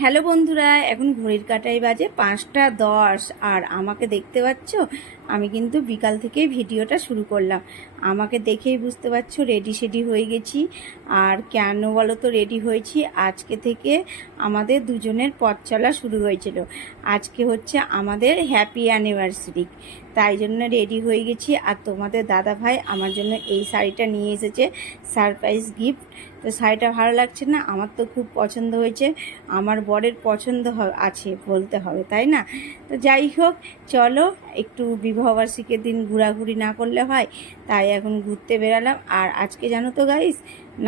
Hello বন্ধুরা, এখন ঘড়ির কাঁটায় বাজে 5টা 10। আর আমাকে দেখতে পাচ্ছ, আমি কিন্তু বিকাল থেকেই ভিডিওটা শুরু করলাম। আমাকে দেখেই বুঝতে পারছো রেডি সেডি হয়ে গেছি। আর কেন বলো তো রেডি হয়েছি? আজকে থেকে আমাদের দুজনের পথ চলা শুরু হয়েছিল। আজকে হচ্ছে আমাদের হ্যাপি অ্যানিভার্সারি, তাই জন্য রেডি হয়ে গেছি। আর তোমাদের দাদা ভাই আমার জন্য এই শাড়িটা নিয়ে এসেছে সারপ্রাইজ গিফট। তো শাড়িটা ভালো লাগছে না? আমার তো খুব পছন্দ হয়েছে, আমার বরের পছন্দ আছে বলতে হবে, তাই না? তো যাই হোক, চলো একটু বিবাহবার্ষিকীর দিন ঘোরাঘুরি না করলে হয়, তাই এখন ঘুরতে বেরালাম। আর আজকে জানো তো গাইস,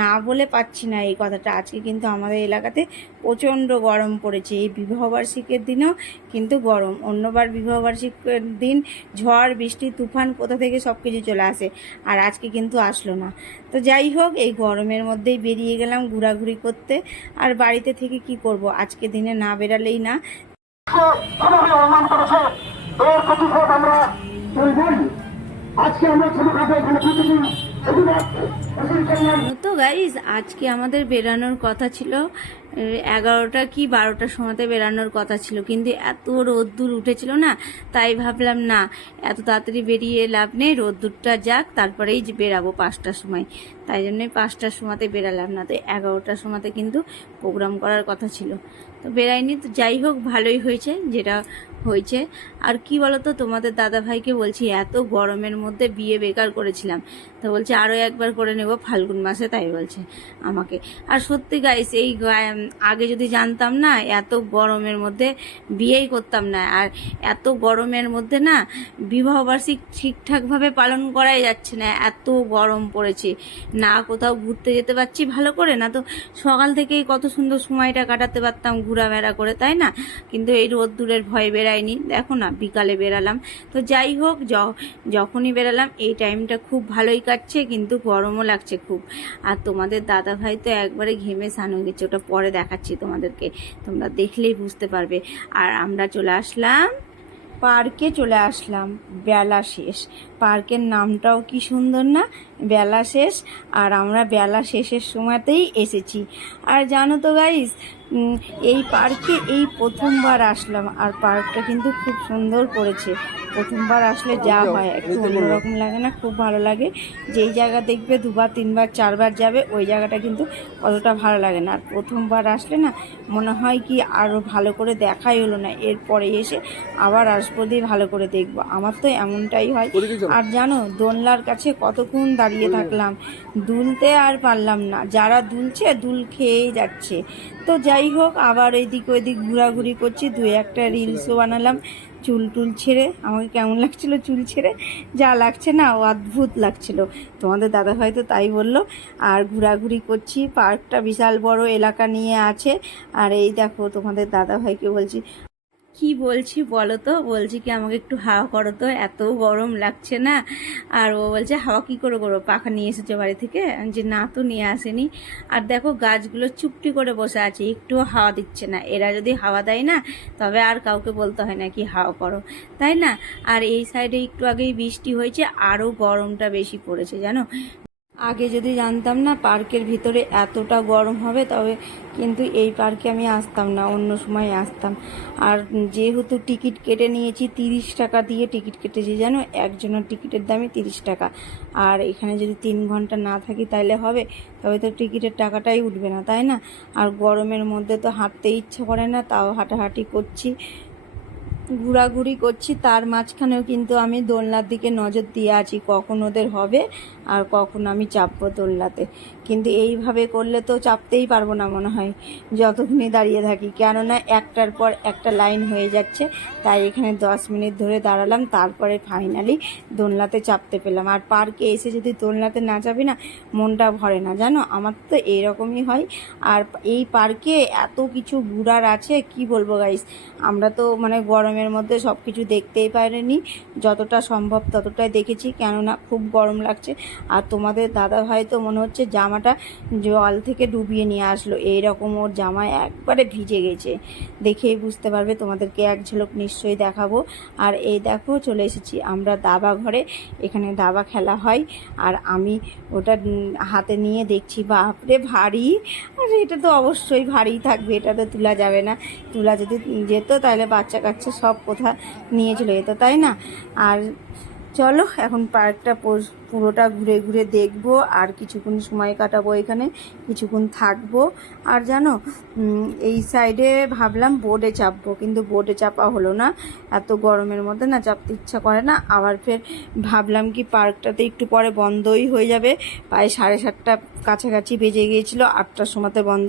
না বলে পাচ্ছি না এই কথাটা, আজকে কিন্তু আমাদের এলাকাতে প্রচণ্ড গরম পড়েছে। এই বিবাহবার্ষিকীর দিনেও কিন্তু গরম। অন্যবার বিবাহবার্ষিকীর দিন ঝড় বৃষ্টি তুফান কোথা থেকে সব কিছু চলে আসে, আর আজকে কিন্তু আসলো না। তো যাই হোক, এই গরমের মধ্যেই বেরিয়ে গেলাম ঘোরাঘুরি করতে। আর বাড়িতে থেকে কি করব, আজকে দিনে না বেরালেই না। তো গাইজ, আজকে আমাদের বেরানোর কথা ছিল 11টা কি 12টার সময়তে বেরানোর কথা ছিল, কিন্তু এত রোদ্দুর উঠেছিল না, তাই ভাবলাম না, এত তাড়াতাড়ি বেরিয়ে লাভ নেই, রোদ্দুরটা যাক তারপরেই বেরাবো 5টার সময়। তাই জন্যই 5টার সময়তে বেরালাম না, তো 11টার সময়তে কিন্তু প্রোগ্রাম করার কথা ছিল, তো বেরাইনি। তো যাই হোক, ভালোই হয়েছে যেটা হয়েছে। আর কি বলতো, তোমাদের দাদা ভাইকে বলছি এত গরমের মধ্যে বিয়ে বেকার করেছিলাম, তো বলছে আরও একবার করে নেব ফাল্গুন মাসে, তাই বলছে আমাকে। আর সত্যি গাইস, এই আগে যদি জানতাম না, এত গরমের মধ্যে বিয়েই করতাম না। আর এত গরমের মধ্যে না বিবাহবার্ষিক ঠিকঠাকভাবে পালন করাই যাচ্ছে না, এত গরম পড়েছে। না কোথাও ঘুরতে যেতে পারছি ভালো করে, না তো সকাল থেকেই কত সুন্দর সময়টা কাটাতে পারতাম ঘোরাফেরা করে, তাই না? কিন্তু এই রোদ্দুরের ভয়ে বেরাইনি, দেখো না বিকালে বেরালাম। তো যাই হোক, যখনই বেরালাম এই টাইমটা খুব ভালোই কাটছে, কিন্তু গরমও লাগছে খুব। আর তোমাদের দাদা ভাই তো একবারে ঘেমে স্নান হয়ে গেছে, ওটা পরে দেখাচ্ছি তোমাদেরকে, তোমরা দেখলেই বুঝতে পারবে। আর আমরা চলে আসলাম পার্কে, চলে আসলাম, বেলা শেষ। পার্কের নামটাও কি সুন্দর না, বেলা শেষ। আর আমরা বেলা শেষের সময়তেই এসেছি। আর জানো তো গাইস, এই পার্কে এই প্রথমবার আসলাম, আর পার্কটা কিন্তু খুব সুন্দর করেছে। প্রথমবার আসলে যা হয় একটু অন্যরকম লাগে না, খুব ভালো লাগে। যেই জায়গা দেখবে 2বার 3বার 4বার যাবে, ওই জায়গাটা কিন্তু অতটা ভালো লাগে না। আর প্রথমবার আসলে না মনে হয় কি আরও ভালো করে দেখাই হলো না, এরপরে এসে আবার আসবো দিয়ে ভালো করে দেখবো, আমার তো এমনটাই হয়। আর জানো, দোলনার কাছে কতক্ষণ দাঁড়িয়ে থাকলাম, দুলতে আর পারলাম না, যারা দুলছে দুল খেয়েই যাচ্ছে। তো যাই হোক, আবার এদিক ওইদিক ঘোরাঘুরি করছি, 2-1টা রিলসও বানালাম। চুল টুল ছেড়ে আমাকে কেমন লাগছিল, চুল ছেড়ে যা লাগছে না, অদ্ভুত লাগছিল। তোমাদের দাদা ভাই তো তাই বললো। আর ঘোরাঘুরি করছি, পার্কটা বিশাল বড় এলাকা নিয়ে আছে। আর এই দেখো, তোমাদের দাদা ভাইকে বলছি, কি বলছি বলো তো, বলছি কি আমাকে একটু হাওয়া করো তো, এত গরম লাগছে না। আর ও বলছে হাওয়া কি করে করবো, পাখা নিয়ে এসেছো বাড়ি থেকে? আমি যে না, তো নিয়ে আসেনি। আর দেখো গাছগুলো চুপটি করে বসে আছে, একটুও হাওয়া দিচ্ছে না। এরা যদি হাওয়া দেয় না, তবে আর কাউকে বলতে হয় না কি হাওয়া করো, তাই না? আর এই সাইডে একটু আগেই বৃষ্টি হয়েছে, আরও গরমটা বেশি পড়েছে জানো। আগে যদি জানতাম না পার্কের ভিতরে এতটা গরম হবে, তবে কিন্তু এই পার্কে আমি আসতাম না, অন্য সময় আসতাম। আর যেহেতু টিকিট কেটে নিয়েছি, 30 টাকা দিয়ে টিকিট কেটেছি জানো, একজনের টিকিটের দামই 30 টাকা। আর এখানে যদি 3 ঘন্টা না থাকি তাহলে হবে? তবে তো টিকিটের টাকাটাই উঠবে না, তাই না? আর গরমের মধ্যে তো হাঁটতে ইচ্ছে করে না, তাও হাঁটাহাঁটি করছি, ঘোরাঘুরি করছি। তার মাঝখানেও কিন্তু আমি দোলনার দিকে নজর দিয়ে আছি, কখন ওদের হবে আর কখন আমি চাপবো দোলনাতে। কিন্তু এইভাবে করলে তো চাপতেই পারবো না মনে হয়, যতক্ষণই দাঁড়িয়ে থাকি, কেননা একটার পর একটা লাইন হয়ে যাচ্ছে। তাই এখানে 10 মিনিট ধরে দাঁড়ালাম, তারপরে ফাইনালি দোলনাতে চাপতে পেলাম। আর পার্কে এসে যদি দোলনাতে না চাপি না, মনটা ভরে না জানো, আমার তো এইরকমই হয়। আর এই পার্কে এত কিছু ঘোরার আছে, কি বলবো গাইস, আমরা তো মানে গরমের মধ্যে সব কিছু দেখতেই পারিনি, যতটা সম্ভব ততটাই দেখেছি, কেননা খুব গরম লাগছে। আর তোমাদের দাদা ভাই তো মনে হচ্ছে জামাটা জল থেকে ডুবিয়ে নিয়ে আসলো, এইরকম ওর জামা একবারে ভিজে গেছে। দেখেই বুঝতে পারবে, তোমাদেরকে এক ঝলক নিশ্চয়ই দেখাবো। আর এই দেখো চলে এসেছি আমরা দাবা ঘরে, এখানে দাবা খেলা হয়। আর আমি ওটা হাতে নিয়ে দেখছি, বাপরে ভারী। আর এটা তো অবশ্যই ভারী থাকবে, এটা তো তোলা যাবে না। তোলা যদি যেত তাহলে বাচ্চা কাচ্চা সব কোথা নিয়ে চলে যেত, তাই না? আর চলো এখন পার্কটা পুরোটা ঘুরে ঘুরে দেখবো, আর কিছুক্ষণ সময় কাটাবো এখানে, কিছুক্ষণ থাকবো। আর জানো, এই সাইডে ভাবলাম বোর্ডে চাপবো, কিন্তু বোর্ডে চাপা হলো না, এত গরমের মধ্যে না চাপতে ইচ্ছা করে না। আবার ফের ভাবলাম কি পার্কটাতে একটু পরে বন্ধই হয়ে যাবে, প্রায় 7:30 কাছাকাছি বেজে গিয়েছিলো, 8টার সময়তে বন্ধ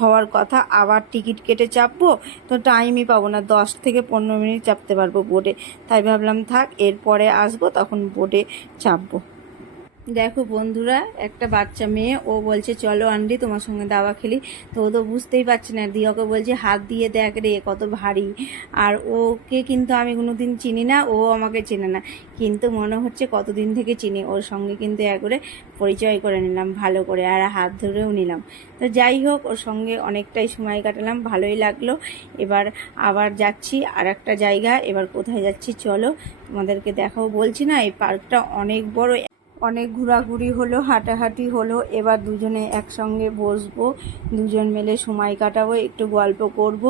হওয়ার কথা। আবার টিকিট কেটে চাপবো তো টাইমই পাবো না, 10 থেকে 15 মিনিট চাপতে পারবো বোর্ডে। তাই ভাবলাম থাক, এরপরে আসবো তখন বোর্ডে চাপবো। দেখো বন্ধুরা, একটা বাচ্চা মেয়ে, ও বলছে চলো আন্টি তোমার সঙ্গে দাবা খেলি। তো ও তো বুঝতেই পারছে না, দিয়ে ওকে বলছে হাত দিয়ে দেখ রে কত ভারী। আর ওকে কিন্তু আমি কোনোদিন চিনি না, ও আমাকে চেনে না, কিন্তু মনে হচ্ছে কতদিন থেকে চিনি। ওর সঙ্গে কিন্তু একবারে পরিচয় করে নিলাম ভালো করে, আর হাত ধরেও নিলাম। তো যাই হোক, ওর সঙ্গে অনেকটাই সময় কাটালাম, ভালোই লাগলো। এবার আবার যাচ্ছি আর একটা জায়গা। এবার কোথায় যাচ্ছি চলো তোমাদেরকে দেখাও। বলছি না, এই পার্কটা অনেক বড়, অনেক ঘোরাঘুরি হলো, হাঁটাহাঁটি হলো। এবার দুজনে একসঙ্গে বসবো, দুজন মিলে সময় কাটাবো, একটু গল্প করব,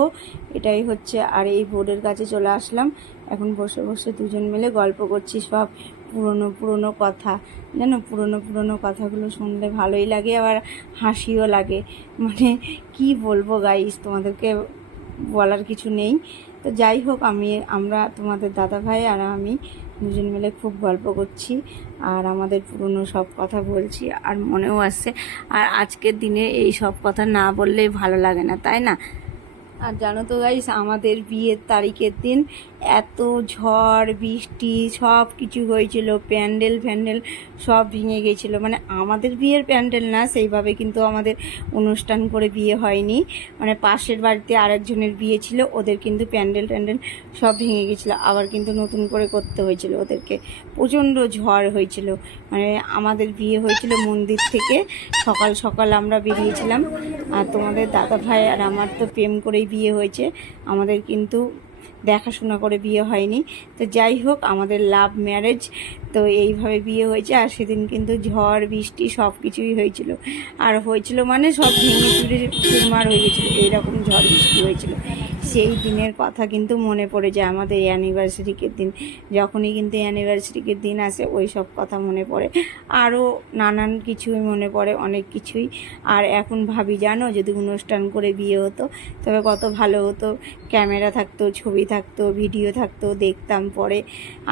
এটাই হচ্ছে। আর এই বোর্ডের কাছে চলে আসলাম, এখন বসে বসে দুজন মিলে গল্প করছি সব পুরনো পুরনো কথা। জানো, পুরনো পুরনো কথাগুলো শুনলে ভালোই লাগে, আবার হাসিও লাগে। মানে কি বলবো গাইস, তোমাদেরকে বলার কিছু নেই। তো যাই হোক, আমরা তোমাদের দাদা ভাই আর আমি দুজন মিলে খুব গল্প করছি, আর আমাদের পুরনো সব কথা বলছি, আর মনেও আসছে। আর আজকের দিনে এই সব কথা না বললেই ভালো লাগে না, তাই না? আর জানো তো গাইস, আমাদের বিয়ের তারিখের দিন এত ঝড় বৃষ্টি সব কিছু হয়েছিল, প্যান্ডেল ফ্যান্ডেল সব ভেঙে গেছিলো। মানে আমাদের বিয়ের প্যান্ডেল না, সেইভাবে কিন্তু আমাদের অনুষ্ঠান করে বিয়ে হয়নি। মানে পাশের বাড়িতে আরেকজনের বিয়ে ছিল, ওদের কিন্তু প্যান্ডেল ট্যান্ডেল সব ভেঙে গেছিলো, আবার কিন্তু নতুন করে করতে হয়েছিল ওদেরকে। প্রচণ্ড ঝড় হয়েছিল। মানে আমাদের বিয়ে হয়েছিল মন্দির থেকে, সকাল সকাল আমরা বেরিয়েছিলাম। আর তোমাদের দাদা ভাই আর আমার তো প্রেম করেই বিয়ে হয়েছে, আমাদের কিন্তু দেখাশোনা করে বিয়ে হয়নি। তো যাই হোক, আমাদের লাভ ম্যারেজ, তো এইভাবে বিয়ে হয়েছে। আর সেদিন কিন্তু ঝড় বৃষ্টি সব কিছুই হয়েছিল, আর হয়েছিল মানে সব ভেঙে চুরে চুরমার হয়ে গেছিলো, এইরকম ঝড় বৃষ্টি হয়েছিল। সেই দিনের কথা কিন্তু মনে পড়ে যায় আমাদের অ্যানিভার্সারিকের দিন, যখনই কিন্তু অ্যানিভার্সারিকের দিন আসে ওই সব কথা মনে পড়ে, আরও নানান কিছুই মনে পড়ে, অনেক কিছুই। আর এখন ভাবি জানো, যদি অনুষ্ঠান করে বিয়ে হতো তবে কত ভালো হতো, ক্যামেরা থাকতো, ছবি থাকতো, ভিডিও থাকতো, দেখতাম পরে।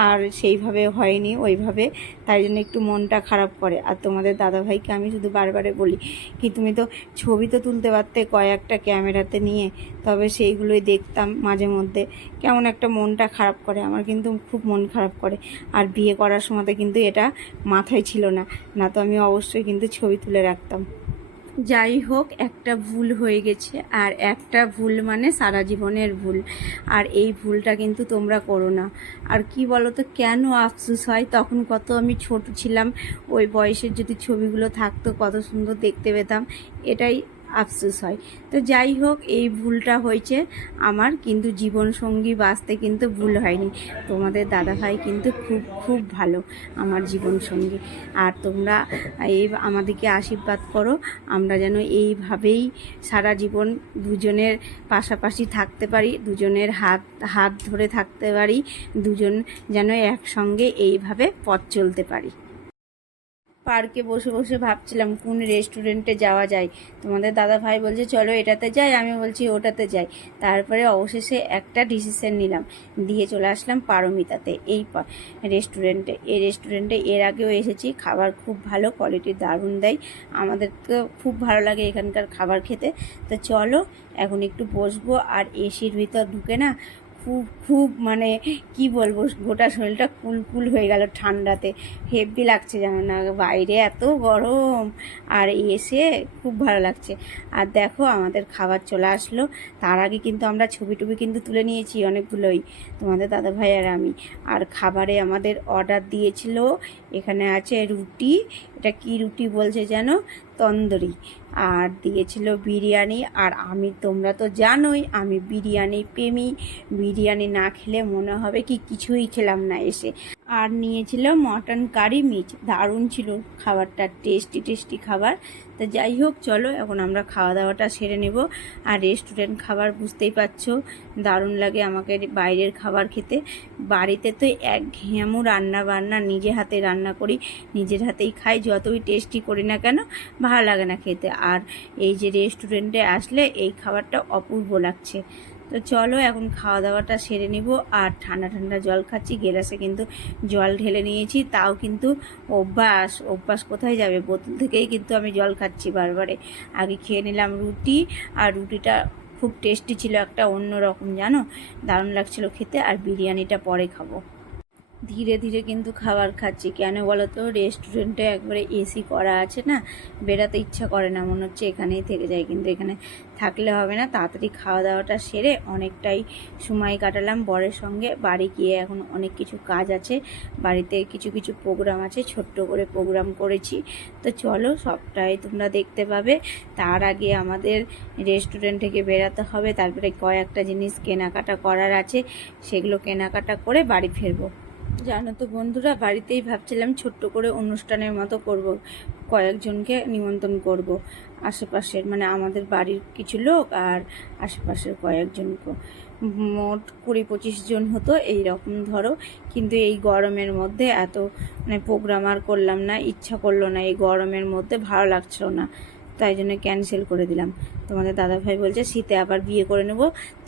আর সেইভাবে হয়নি ওইভাবে, তাই জন্য একটু মনটা খারাপ করে। আর তোমাদের দাদাভাইকে আমি শুধু বারবারে বলি কি, তুমি তো ছবি তো তুলতে পারতে কয়েকটা ক্যামেরাতে নিয়ে, তবে সেইগুলোই দেখতাম মাঝে মধ্যে। কেমন একটা মনটা খারাপ করে, আমার কিন্তু খুব মন খারাপ করে। আর বিয়ে করার সময়তে কিন্তু এটা মাথায় ছিল না, না তো আমি অবশ্যই কিন্তু ছবি তুলে রাখতাম। যাই হোক, একটা ভুল হয়ে গেছে, আর একটা ভুল মানে সারা জীবনের ভুল। আর এই ভুলটা কিন্তু তোমরা করো না। আর কি বলো তো, কেন আফসোস হয়, তখন কত আমি ছোট ছিলাম, ওই বয়সের যদি ছবিগুলো থাকতো কত সুন্দর দেখতে পেতাম, এটাই আফসোস হয়। তো যাই হোক, এই ভুলটা হয়েছে আমার, কিন্তু জীবনসঙ্গী বাঁচতে কিন্তু ভুল হয়নি। তোমাদের দাদাভাই কিন্তু খুব খুব ভালো আমার জীবনসঙ্গী। আর তোমরা এই আমাদেরকে আশীর্বাদ করো, আমরা যেন এইভাবেই সারা জীবন দুজনের পাশাপাশি থাকতে পারি, দুজনের হাত হাত ধরে থাকতে পারি, দুজন যেন একসঙ্গে এইভাবে পথ চলতে পারি। পার্কে বসে বসে ভাবছিলাম কোন রেস্টুরেন্টে যাওয়া যায়। তোমাদের দাদা ভাই বলছে চলো এটাতে যাই, আমি বলছি ওটাতে যাই। তারপরে অবশেষে একটা ডিসিশন নিলাম, দিয়ে চলে আসলাম পারমিতাতে, এই রেস্টুরেন্টে। এই রেস্টুরেন্টে এর আগেও এসেছি, খাবার খুব ভালো, কোয়ালিটি দারুণ দেয়, আমাদেরকে খুব ভালো লাগে এখানকার খাবার খেতে। তো চলো এখন একটু বসবো, আর এসির ভিতর ঢুকে না খুব খুব মানে কি বলবো, গোটা শরীরটা কুলকুল হয়ে গেল ঠান্ডাতে, হেভি লাগছে জানো না, বাইরে এত গরম আর এসে খুব ভালো লাগছে। আর দেখো আমাদের খাবার চলে আসলো, তার আগে কিন্তু আমরা ছবি টবি কিন্তু তুলে নিয়েছি অনেকগুলোই, তোমাদের দাদাভাই আর আমি। আর খাবারে আমাদের অর্ডার দিয়েছিল, এখানে আছে রুটি, এটা কি রুটি বলছে যেন, তন্দুরি, আর দিয়েছিল বিরিয়ানি। আর আমি, তোমরা তো জানোই আমি বিরিয়ানি প্রেমী, বিরিয়ানি না খেলে মনে হবে কি কিছুই খেলাম না এসে। আর নিয়েছিল মটন কারি মিট, দারুণ ছিল খাবারটা, টেস্টি টেস্টি খাবার। তা যাই হোক, চলো এখন আমরা খাওয়া দাওয়াটা সেরে নেব। আর রেস্টুরেন্ট খাবার বুঝতেই পারছো দারুণ লাগে আমাকে বাইরের খাবার খেতে। বাড়িতে তো একঘেয়েমো রান্না বান্না, নিজে হাতে রান্না করি, নিজের হাতেই খাই, যতই টেস্টি করি না কেন ভালো লাগে না খেতে। আর এই যে রেস্টুরেন্টে আসলে এই খাবারটা অপূর্ব লাগছে। তো চলো এখন খাওয়া দাওয়াটা সেরে নিব। আর ঠান্ডা ঠান্ডা জল খাচ্ছি, গেলাসে কিন্তু জল ঢেলে নিয়েছি, তাও কিন্তু অভ্যাস, অভ্যাস কোথায় যাবে, বোতল থেকেই কিন্তু আমি জল খাচ্ছি বারবারে। আগে খেয়ে নিলাম রুটি, আর রুটিটা খুব টেস্টি ছিল, একটা অন্য রকম জানো, দারুণ লাগছিল খেতে। আর বিরিয়ানিটা পরে খাবো। ধীরে ধীরে কিন্তু খাবার খাচ্ছি, কেন বলো তো, রেস্টুরেন্টে একবারে এসি করা আছে না, বেরাতে ইচ্ছা করে না, মনে হচ্ছে এখানেই থেকে যায়, কিন্তু এখানে থাকলে হবে না। তাড়াতাড়ি খাওয়া দাওয়াটা সেরে অনেকটাই সময় কাটালাম বরের সঙ্গে। বাড়ি গিয়ে এখন অনেক কিছু কাজ আছে, বাড়িতে কিছু কিছু প্রোগ্রাম আছে, ছোট্ট করে প্রোগ্রাম করেছি। তো চলো সবটাই তোমরা দেখতে পাবে। তার আগে আমাদের রেস্টুরেন্ট থেকে বেরাতে হবে, তারপরে কয়েকটা জিনিস কেনাকাটা করার আছে, সেগুলো কেনাকাটা করে বাড়ি ফিরবো। জানো তো বন্ধুরা, বাড়িতেই ভাবছিলাম ছোট্ট করে অনুষ্ঠানের মতো করব, কয়েকজনকে নিমন্ত্রণ করব, আশেপাশের মানে আমাদের বাড়ির কিছু লোক আর আশেপাশের কয়েকজনকে, মোট 20-25 জন হতো এই রকম ধরো। কিন্তু এই গরমের মধ্যে এত মানে প্রোগ্রাম আর করলাম না, ইচ্ছা করলো না, এই গরমের মধ্যে ভালো লাগছিল না, তাই জন্য ক্যান্সেল করে দিলাম। তোমাদের দাদাভাই বলছে শীতে আবার বিয়ে করে নেব,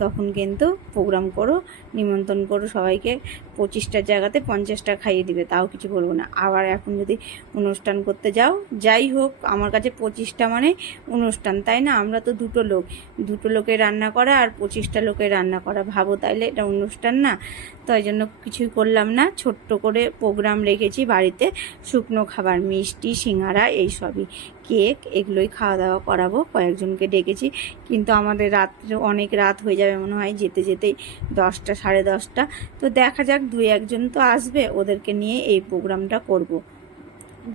তখন কিন্তু প্রোগ্রাম করো, নিমন্ত্রণ করো সবাইকে, 25টার জায়গাতে 50টা খাইয়ে দিবে, তাও কিছু বলবো না। আবার এখন যদি অনুষ্ঠান করতে যাও, যাই হোক আমার কাছে 25টা মানে অনুষ্ঠান, তাই না, আমরা তো দুটো লোকের রান্না করা আর 25টা লোকের রান্না করা, ভাবো তাইলে এটা অনুষ্ঠান না। তাই জন্য কিছুই করলাম না, ছোট্ট করে প্রোগ্রাম রেখেছি বাড়িতে, শুকনো খাবার, মিষ্টি, সিঙ্গারা, এইসবই, কেক, এগুলোই খাওয়া দাওয়া করাবো, কয়েকজনকে ডেকেছি। কিন্তু আমাদের রাত্রে অনেক রাত হয়ে যাবে মনে হয়, যেতে যেতেই 10টা, 10:30। তো দেখা যাক, 2-1 জন তো আসবে, ওদেরকে নিয়ে এই প্রোগ্রামটা করব।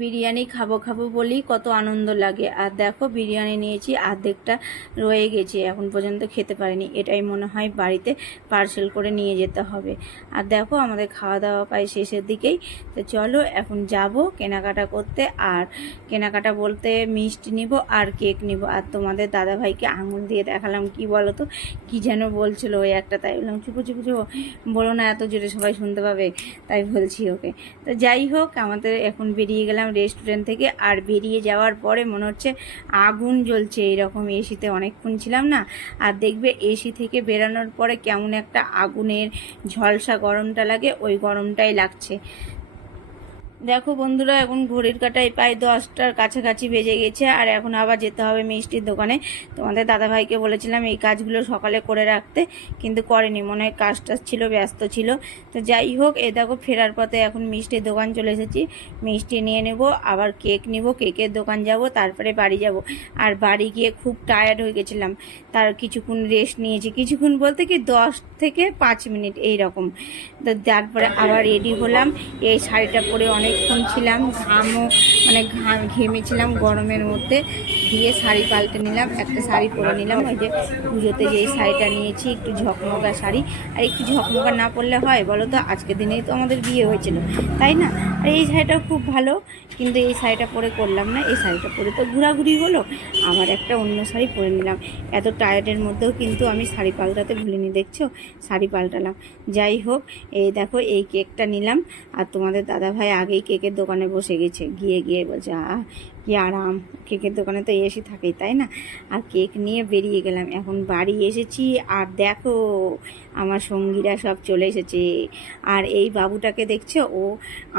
বিরিয়ানি খাবো খাবো বলেই কত আনন্দ লাগে। আর দেখো বিরিয়ানি নিয়েছি, অর্ধেকটা রয়ে গেছে, এখন পর্যন্ত খেতে পারিনি, এটাই মনে হয় বাড়িতে পার্সেল করে নিয়ে যেতে হবে। আর দেখো আমাদের খাওয়া দাওয়া প্রায় শেষের দিকেই। তো চলো এখন যাব কেনাকাটা করতে। আর কেনাকাটা বলতে মিষ্টি নিব আর কেক নিব। আর তোমাদের দাদাভাইকে আঙুল দিয়ে দেখালাম, কি বলো তো, কী যেন বলছিল ওই একটা, তাই বললাম চুপো চুপো চুপো বলো না, এত জোরে সবাই শুনতে পাবে, তাই বলছি ওকে। তো যাই হোক, আমাদের এখন বেরিয়ে গেলাম রেস্টুরেন্ট থেকে। আর বেরিয়ে যাওয়ার পরে মনে হচ্ছে আগুন জ্বলছে, এইরকম এসিতে অনেকক্ষণ ছিলাম না। আর দেখবে এসি থেকে বেরানোর পরে কেমন একটা আগুনের ঝলসা গরমটা লাগে, ওই গরমটাই লাগছে। দেখো বন্ধুরা, এখন ঘড়ির কাঁটায় প্রায় 10টার কাছাকাছি বেজে গেছে। আর এখন আবার যেতে হবে মিষ্টির দোকানে। তোমাদের দাদাভাইকে বলেছিলাম এই কাজগুলো সকালে করে রাখতে, কিন্তু করেনি, মনে হয় কাজ টাজ ছিল, ব্যস্ত ছিল। তো যাই হোক, এই দেখো ফেরার পথে এখন মিষ্টির দোকান চলে এসেছি, মিষ্টি নিয়ে নেব, আবার কেক নিব, কেকের দোকান যাব, তারপরে বাড়ি যাব। আর বাড়ি গিয়ে খুব টায়ার্ড হয়ে গেছিলাম, তার কিছুক্ষণ রেস্ট নিয়েছি, কিছুক্ষণ বলতে কি 10 থেকে 5 মিনিট এই রকম। তো তারপরে আবার রেডি হলাম, এই শাড়িটা পরে অনেকক্ষণ ছিলাম, মানে ঘেমেছিলাম গরমের মধ্যে, দিয়ে শাড়ি পাল্টে নিলাম, একটা শাড়ি পরে নিলাম, ওই যে পুজোতে যেই শাড়িটা নিয়েছি, একটু ঝকমকা শাড়ি। আর একটু ঝকমকা না পরলে হয় বলো তো, আজকের দিনেই তো আমাদের বিয়ে হয়েছিল, তাই না। আর এই শাড়িটাও খুব ভালো, কিন্তু এই শাড়িটা পরে করলাম না, এই শাড়িটা পরে তো ঘোরাঘুরি হলো, আবার একটা অন্য শাড়ি পরে নিলাম। এত টায়ার্ডের মধ্যেও কিন্তু আমি শাড়ি পাল্টাতে ভুলিনি, দেখছো, শাড়ি পাল্টালাম। যাই হোক, এই দেখো এই কেকটা নিলাম। আর তোমাদের দাদাভাই আগেই কেকের দোকানে বসে গেছে, গিয়ে বলছে কি আরাম, কেকের দোকানে তো এসে থাকেই, তাই না। আর কেক নিয়ে বেরিয়ে গেলাম, এখন বাড়ি এসেছি। আর দেখো আমার সঙ্গীরা সব চলে এসেছে। আর এই বাবুটাকে দেখছো, ও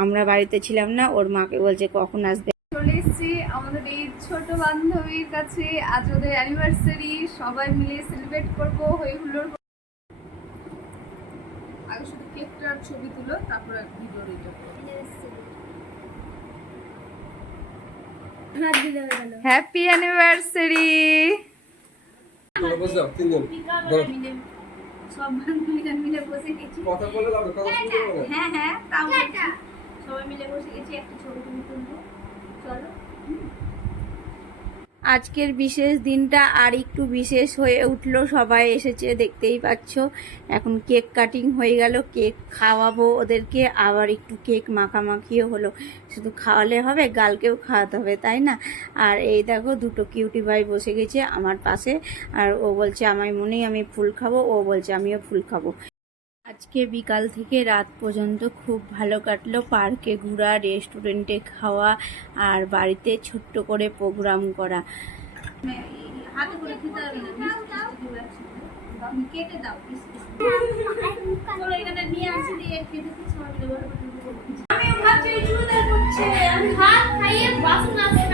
আমরা বাড়িতে ছিলাম না, ওর মাকে বলছে কখন আসবে। চলে এসেছি আমাদের এই ছোট বান্ধবীর কাছে, আজ ওদের অ্যানিভার্সারি, সবাই মিলে সেলিব্রেট করবো, হই হুল্লোড়। আগে শুধু কেকটার ছবি তুলো, তারপর ভিডিও রিডিও করো। Happy anniversary. সব বান্ধবীরা মিলে বসে গেছি। কথা বলে দাও, কথা শুনতে হবে না। হ্যাঁ হ্যাঁ, তাও বলছি। সবাই মিলে বসে গেছি, একটা ছবি তুলবো। চলো। আজকের বিশেষ দিনটা আর একটু বিশেষ হয়ে উঠলো, সবাই এসেছে দেখতেই পাচ্ছ। এখন কেক কাটিং হয়ে গেল, কেক খাওয়াবো ওদেরকে, আবার একটু কেক মাখামাখিও হলো। শুধু খাওয়ালে হবে, গালকেও খাওয়াতে হবে, তাই না? আর এই দেখো দুটো কিউটি ভাই বসে গেছে আমার পাশে, আর ও বলছে আমায় মনেই আমি ফুল খাবো, ও বলছে আমিও ফুল খাবো। আজকে বিকাল থেকে রাত পর্যন্ত খুব ভালো কাটলো, পার্কে ঘোরা, রেস্টুরেন্টে খাওয়া, আর বাড়িতে ছোট্ট করে প্রোগ্রাম করা। হাতে করে খেতে হবে না, কেটে দাও। চলো এখানে নিয়ে আসি, দিয়ে খেতে সবাই মিলে বসে আমিও ভাবছি চুড়িদার করছে, আমি হাত খাইয়ে বাসন আসছে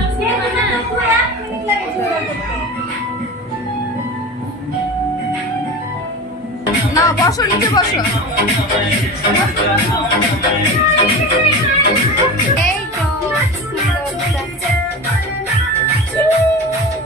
না, বসো নিচে বসো।